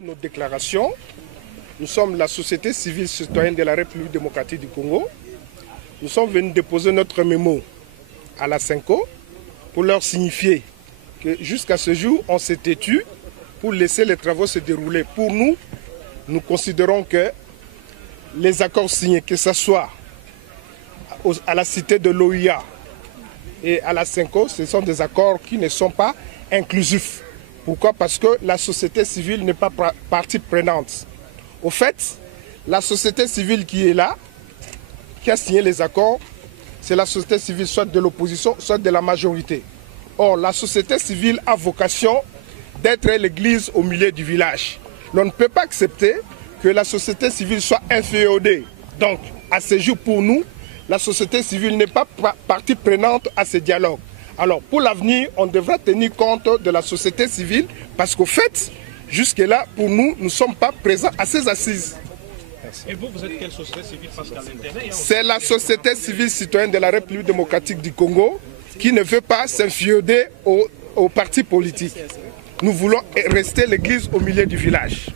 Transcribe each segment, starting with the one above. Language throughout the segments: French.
Nos déclarations, nous sommes la société civile citoyenne de la République démocratique du Congo. Nous sommes venus déposer notre mémo à la CENCO pour leur signifier que jusqu'à ce jour, on s'est têtu pour laisser les travaux se dérouler. Pour nous, nous considérons que les accords signés, que ce soit à la cité de l'OIA et à la CENCO, ce sont des accords qui ne sont pas inclusifs. Pourquoi? Parce que la société civile n'est pas partie prenante. Au fait, la société civile qui est là, qui a signé les accords, c'est la société civile soit de l'opposition, soit de la majorité. Or, la société civile a vocation d'être l'église au milieu du village. On ne peut pas accepter que la société civile soit inféodée. Donc, à ce jour, pour nous, la société civile n'est pas partie prenante à ce dialogue. Alors, pour l'avenir, on devra tenir compte de la société civile parce qu'au fait, jusque-là, pour nous, nous ne sommes pas présents à ces assises. Merci. Et vous, vous êtes quelle société civile? Parce qu'à l'intérieur... C'est la société civile citoyenne de la République démocratique du Congo qui ne veut pas s'inféoder aux partis politiques. Nous voulons rester l'église au milieu du village.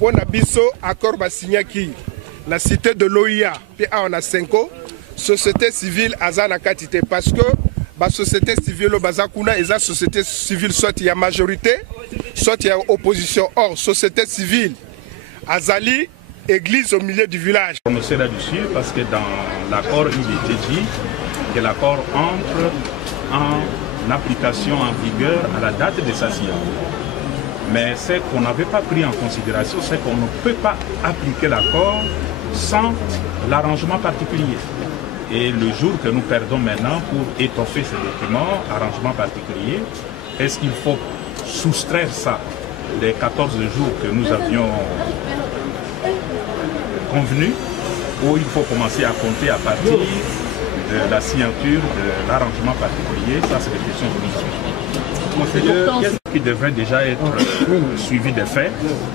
Pour Nabiso, accord signé qui la cité de l'OIA, puis on a 5 ans. Société civile azana katité parce que la société civile bazakuna et la société civile soit il y a majorité soit il y a opposition. Or société civile azali église au milieu du village. On sait là-dessus parce que dans l'accord il était dit que l'accord entre en application en vigueur à la date de sa signature. Mais ce qu'on n'avait pas pris en considération, c'est qu'on ne peut pas appliquer l'accord sans l'arrangement particulier. Et le jour que nous perdons maintenant pour étoffer ces documents, arrangement particulier, est-ce qu'il faut soustraire ça des 14 jours que nous avions convenus, ou il faut commencer à compter à partir de la signature de l'arrangement particulier? Ça, c'est des questions que nous qui devrait déjà être suivi des faits,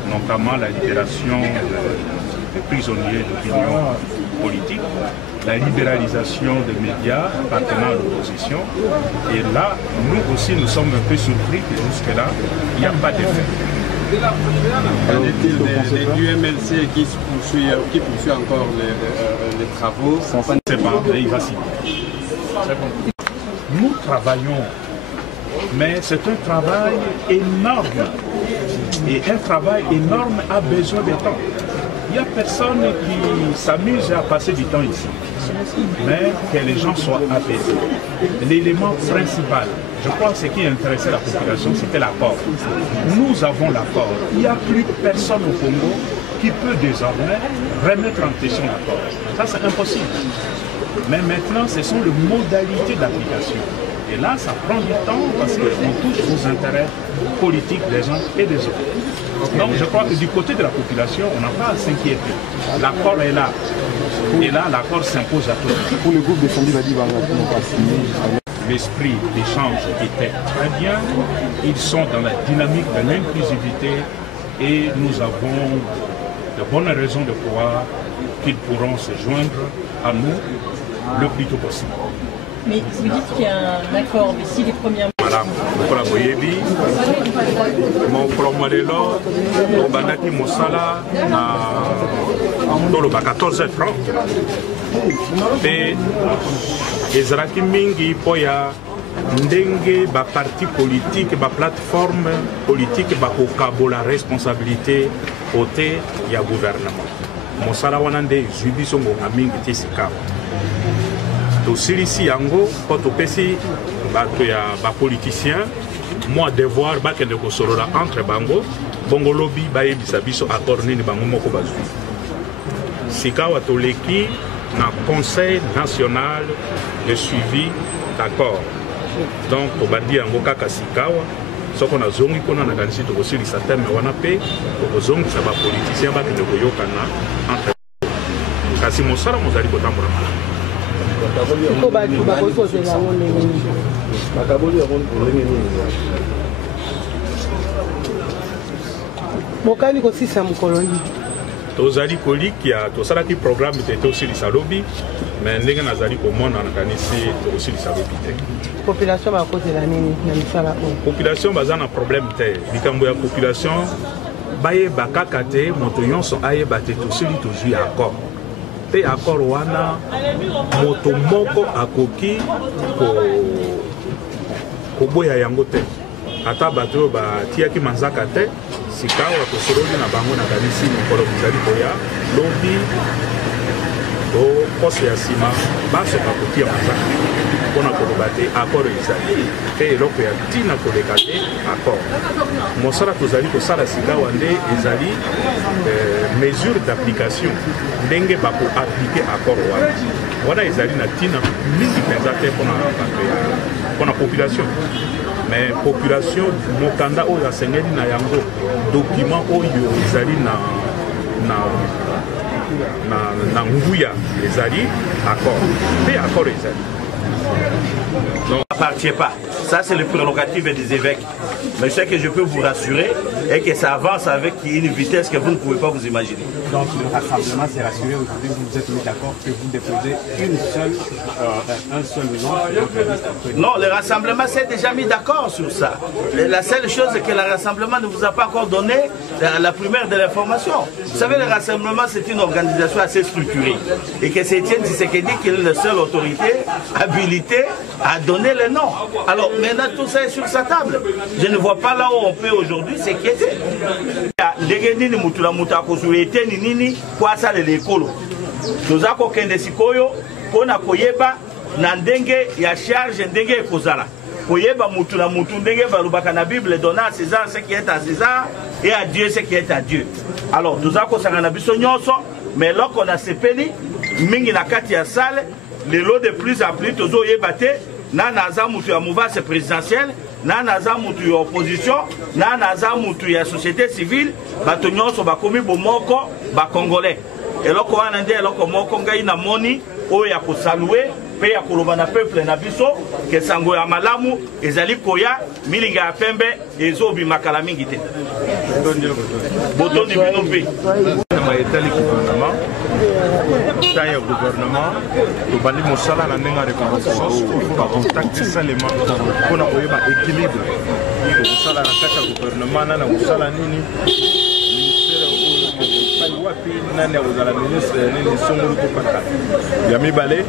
notamment la libération des prisonniers d'opinion politique, la libéralisation des médias appartenant à l'opposition. Et là, nous aussi, nous sommes un peu surpris que jusque-là, il n'y a pas d'effet. Qu'en est-il du MLC qui poursuit encore les travaux? C'est pas, mais il va signer. Nous travaillons, mais c'est un travail énorme. Et un travail énorme a besoin de temps. Il n'y a personne qui s'amuse à passer du temps ici, mais que les gens soient apaisés. L'élément principal, je crois que ce qui intéressait la population, c'était l'accord. Nous avons l'accord. Il n'y a plus personne au Congo qui peut désormais remettre en question l'accord. Ça, c'est impossible. Mais maintenant, ce sont les modalités d'application. Et là, ça prend du temps parce qu'on touche aux intérêts politiques des uns et des autres. Donc je crois que du côté de la population, on n'a pas à s'inquiéter. L'accord est là. Et là, l'accord s'impose à tous. Pour le groupe de Sandy Badi, l'esprit d'échange était très bien. Ils sont dans la dynamique de l'inclusivité et nous avons de bonnes raisons de croire qu'ils pourront se joindre à nous le plus tôt possible. Mais vous dites qu'il y a un accord, mais si les premières... Madame, vous Boyebi, mon promodelo, au Banaki Mosala, dans le 14h30. Et Ezraki Mingi, Poya, Ndenge, ba parti politique, ba plateforme politique, ba kokabo la responsabilité côté ya gouvernement. Mosala wanande Zubisongo Amingi Tessika. Silisi yango poto pesi bato ya ba politicien moi devoir ba kende ko solola entre bango bongo lobby ba yebisa biso accord nini bango moko bazwi sikawa toleki na conseil national de suivi d'accord. Donc tobandi yango kaka sikawa soko na zongi kona na kanisi to kosilisa teme wana pe ko zongi sa ba politicien ba kende ko yokana entre kasi mosala mozali kotambola malamu. Mokali kosisa mkoloni tozali kolikia tosalaki programme tete osilisa lobi mais ndenge nazali komona nakanisi tokosilisa lobi te. Population bakozela nini na misala oyo? Population baza na problème te, likambo ya population bayeba kaka te moto nyonso ayeba te tosili tozwi accord pe accord wana moto moko akoki koboya yango te ata bato oyo batiaki manzaka te sika awa tosololi na bango nakanisi mikolo bizali koya lobi to poste ya nsima basoka kotia manzaka mpona koloba te accord ezali te eloko ya ntina koleka te accord mosala tozali kosala sika awa nde ezali mesure d'application ndenge bakoaplike accord wana ezali na ntina mingi mpenza te mpona population. Mais population mokanda oyo asengeli na yango document oyo ezali na nguya ezali accord pe accord ezali. Donc, ça n'appartient pas. Ça, c'est le prérogative des évêques. Mais ce que je peux vous rassurer est que ça avance avec une vitesse que vous ne pouvez pas vous imaginer. Donc, le rassemblement s'est rassuré aujourd'hui. Vous êtes mis d'accord que vous déposez un seul nom. Non, le rassemblement s'est déjà mis d'accord sur ça. Et la seule chose, c'est que le rassemblement ne vous a pas encore donné la première de l'information. Vous savez, le rassemblement, c'est une organisation assez structurée. Et que c'est Étienne Tshisekedi qui est la seule autorité habilitée à donner le nom. Alors maintenant tout ça est sur sa table. Je ne vois pas là où on peut aujourd'hui s'inquiéter. Tozako kende sikoyo pona koyeba na ndenge ya charge ndenge ekozala. Koyeba mutu na mutu ndenge balubaka na Bible donna à César ce qui est à César et à Dieu ce qui est à Dieu. Alors tozako sangana biso nyonso mais loko na sepeli mingi na kati ya salle les lots de plus en plus tozo yebate na naza mutu ya mouvance présidentielle na naza mutu ya opposition na naza mutu ya société civile bato nyonso bakomi bomoko ba congolais eloko wana nde eloko moko ngai na moni oyo ya kosalue pe ya koloba na peuple na biso ke sango ya malamu ezali koya milinga ya pembe ezobimaka la mingi te botondi bino mpe etali gouvernement temps ya gouvernement tobandi mosala na ndenge ya reconnaissance bacontacte salema mpona koyeba équilibre kosala na kati ya gouvernement nana kosala nini ministère oyo wapi nani akozala ministre nini songolo tokata ya mibale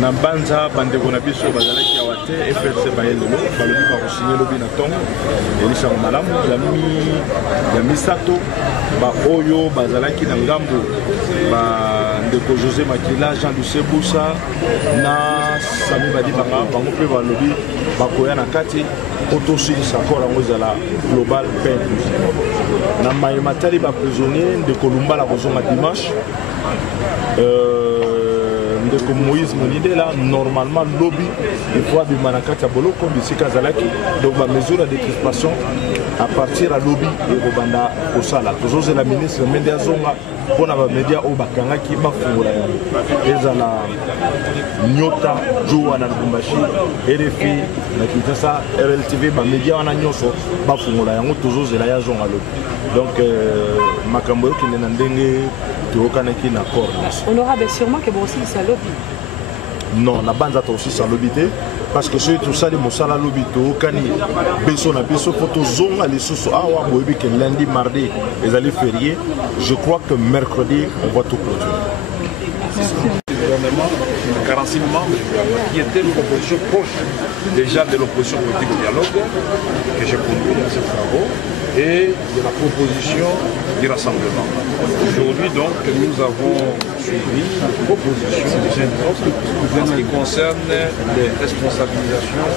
na banza bandeko na biso bazalaki awa te FLC bayelelo balobi bakosinye lobi na ntongo elisango malamu ya misato baoyo bazalaki na ngambo bandeko José Makila Jean Lucé Boussa na Sami Badibanga bango mpe balobi bakoya na kati otosilisa kora yango ezala global paix na mayema tali baprisonnier ndeko Lumbala kozonga dimanche ndeko Moïse Monidela normalement lobby il faut abima na kati ya boloko bisika zalaki donc ba mesure de décrispation à partir à lobby et kobanda kosala tozozela ministre Mende Azonga mpona bamedia oyo bakangaki bafungola yango ezala nyota jo wana Lubumbashi RFI na Kinshasa RLTV bamedia wana nyonso bafungola yango tozozela ya Zonga lobby donc makambo yokende na ndenge toyokanaki na accord. Honorable, sûrement que vous aussi ça lobby. Non, la bande aussi ça lobby parce que ceux tout ça les mosala lobby tokani beso na beso photo zonga les sous awa boyebi que lundi mardi les allées fériés. Je crois que mercredi on va tout clôturer. Le gouvernement 46 membres qui étaient une composition proche déjà de l'opposition politique au dialogue que j'ai conduit dans ces travaux et de la proposition du rassemblement. Aujourd'hui donc nous avons suivi la proposition en ce qui concerne les responsabilisations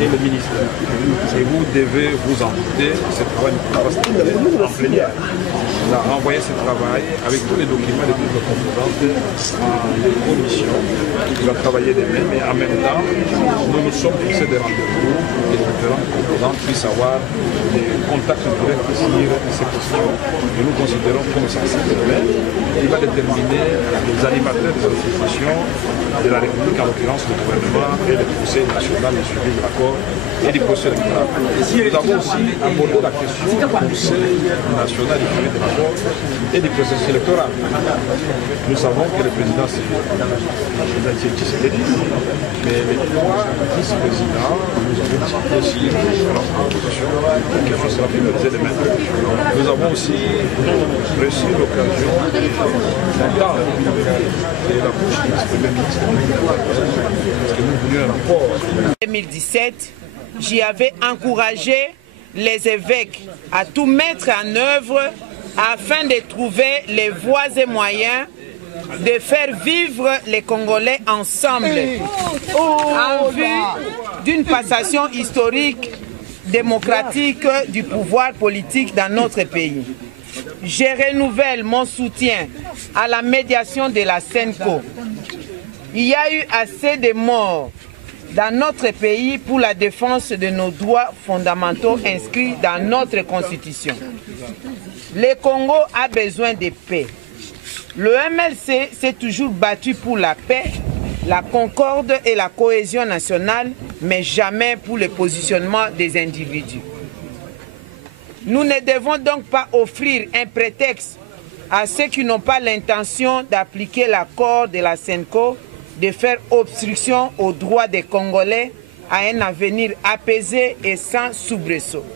et le ministère. Et vous devez vous en douter, ce travail ne peut pas se terminer en plénière. On a renvoyé ce travail avec tous les documents de toutes les composantes en commission qui va travailler demain, mais en même temps, nous nous sommes fixés des rendez-vous et les différentes composantes puissent avoir des contacts directs sur ces questions que nous considérons comme sensibles demain. Il va déterminer les animateurs des associations de la République, en l'occurrence le gouvernement et le Conseil national de suivi de l'accord et du procès électoral. Nous avons aussi abordé la question du Conseil national de suivi de l'accord et du processus électoral. Nous savons que le président c'est Tshisekedi, mais les trois vice-présidents, nous avons discuté aussi différentes propositions pour quelque chose sera finalisé demain. Nous avons aussi reçu l'occasion d'entendre de la bouche du vice-premier ministre parce que nous voulions un rapport. En 2017, j'y avais encouragé les évêques à tout mettre en œuvre afin de trouver les voies et moyens de faire vivre les Congolais ensemble en vue d'une passation historique démocratique du pouvoir politique dans notre pays. Je renouvelle mon soutien à la médiation de la SENCO. Il y a eu assez de morts dans notre pays pour la défense de nos droits fondamentaux inscrits dans notre constitution. Le Congo a besoin de paix. Le MLC s'est toujours battu pour la paix, la concorde et la cohésion nationale, mais jamais pour le positionnement des individus. Nous ne devons donc pas offrir un prétexte à ceux qui n'ont pas l'intention d'appliquer l'accord de la SENCO de faire obstruction aux droits des Congolais à un avenir apaisé et sans soubresaut.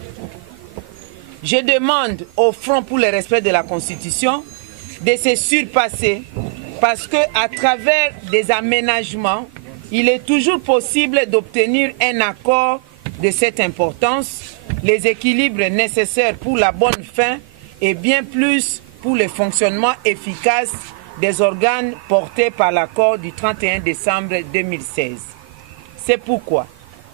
Je demande au Front pour le respect de la Constitution de se surpasser parce qu'à travers des aménagements, il est toujours possible d'obtenir un accord de cette importance, les équilibres nécessaires pour la bonne fin et bien plus pour le fonctionnement efficace des organes portés par l'accord du 31 décembre 2016. C'est pourquoi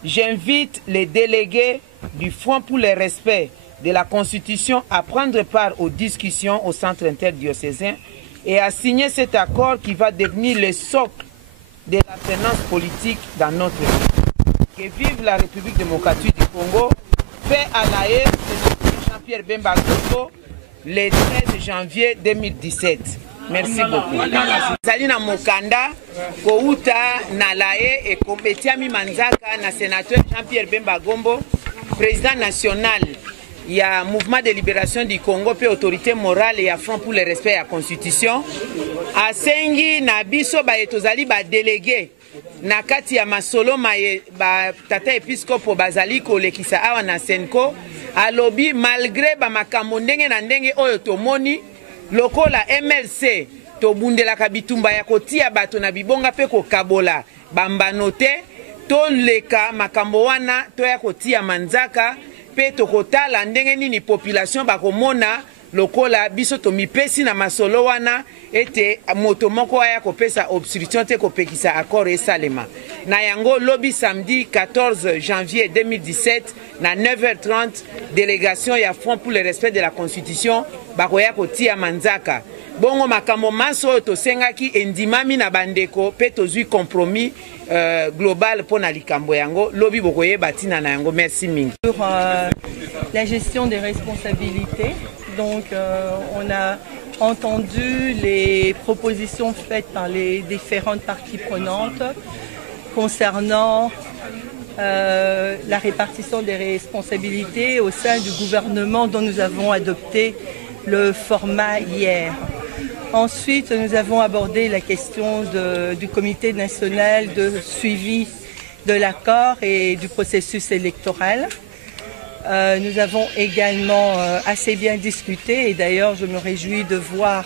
j'invite les délégués du Front pour le respect de la Constitution à prendre part aux discussions au centre interdiocésain et à signer cet accord qui va devenir le socle de la finance politique dans notre pays. Que vive la République démocratique du Congo, fait à la haie de Jean-Pierre Bemba Gombo le 13 janvier 2017. Merci beaucoup. Zalina Mokanda, Kouta, Nalae et Kombetiami Manzaka, na sénateur Jean-Pierre Bemba Gombo, président national. Il y a Mouvement de libération du Congo, puis autorité morale et Front pour le respect de la Constitution. A Sengi, na biso ba etozali ba délégué. Na kati ya masolo maye ba tata episkopo bazali kolekisa awa na Senko. Alobi malgré ba makambo ndenge na ndenge oyo tomoni lokola MLC tobundelaka bitumba ya kotia bato na bibonga pe kokabola bambano te toleka makambo wana toya kotia manzaka pe tokotala ndenge nini population bakomona lokola biso tomipesi na masolo wana ete moto moko aya kopesa obstruction te kopekisa accord esalema. Na yango lobi samedi 14 janvier 2017 na 9h30 délégation ya Front pour le respect de la Constitution bakoya kotia manzaka. Bongo makambo maso tosengaki endimami na bandeko pe tozui compromis global pour na likambo yango lobi bokoye batina na yango. Merci mingi. Sur la gestion des responsabilités, donc on a entendu les propositions faites par les différentes parties prenantes concernant la répartition des responsabilités au sein du gouvernement dont nous avons adopté le format hier. Ensuite, nous avons abordé la question du comité national de suivi de l'accord et du processus électoral. Nous avons également assez bien discuté et d'ailleurs je me réjouis de voir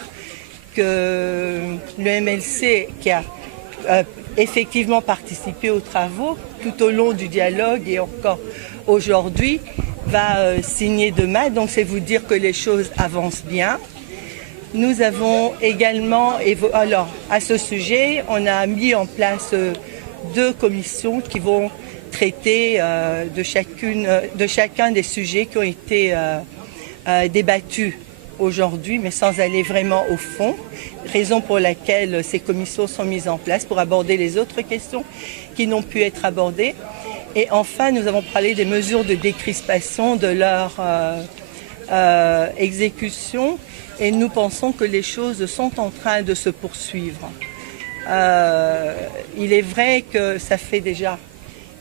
que le MLC qui a effectivement participé aux travaux tout au long du dialogue et encore aujourd'hui va signer demain, donc c'est vous dire que les choses avancent bien. Nous avons également, alors à ce sujet, on a mis en place 2 commissions qui vont traiter de chacun des sujets qui ont été débattus aujourd'hui, mais sans aller vraiment au fond, raison pour laquelle ces commissions sont mises en place pour aborder les autres questions qui n'ont pu être abordées. Et enfin, nous avons parlé des mesures de décrispation de leur exécution et nous pensons que les choses sont en train de se poursuivre. Il est vrai que ça fait déjà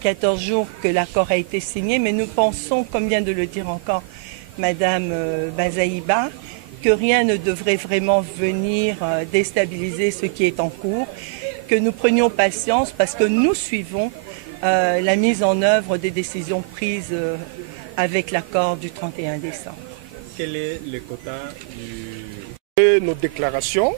14 jours que l'accord a été signé, mais nous pensons, comme vient de le dire encore Madame Bazaïba, que rien ne devrait vraiment venir déstabiliser ce qui est en cours, que nous prenions patience parce que nous suivons la mise en œuvre des décisions prises avec l'accord du 31 décembre. Quel est le quota Nos déclarations